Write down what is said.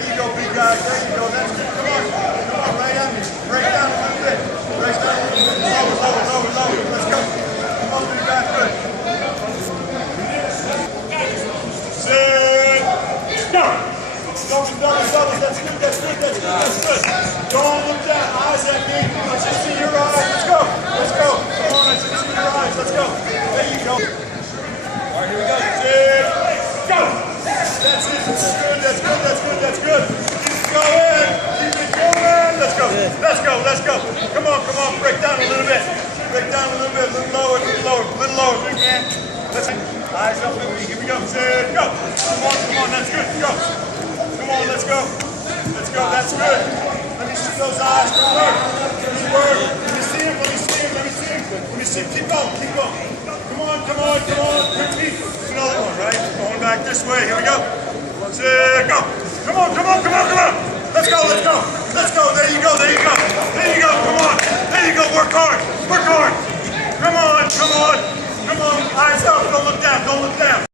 There you go, big guy. There you go. That's good. Come on. Come on, right at me. Break down a little bit. Break down a little bit. Lower, lower, lower, lower. Let's go. Come on, big guy. Good. Sit. Go. Double, double, double. That's good. That's good. That's good. That's good. Don't look down. Eyes at me. Let's just see your eyes. Let's go. Let's go. Come on. Let's just see your eyes. Let's go. There you go. All right, here we go. Sit. Go. That's it. That's good. That's good. That's good. That's good. Keep it going. Keep it going. Let's go. Let's go. Let's go. Come on. Come on. Break down a little bit. Break down a little bit. A little lower. A little lower. A little lower. Big man. Let's eyes up with me. Here we go. Sit. Go. Come on. Come on. That's good. Go. Come on. Let's go. Let's go. That's good. Let me see those eyes. Good work. Good work. Let me see him. Let me see him. Let me see him. Let me see him. Keep going. Keep going. Come on. Come on. Come on. Quick feet. Another one, right? Going back this way. Here we go. Sit. Go. Come on. Come on. Come on. Come on. Let's go. Let's go. Let's go. There you go. There you go. There you go. Come on. There you go. Work hard. Work hard. Come on. Come on. Come on. Eyes up. Don't look down. Don't look down.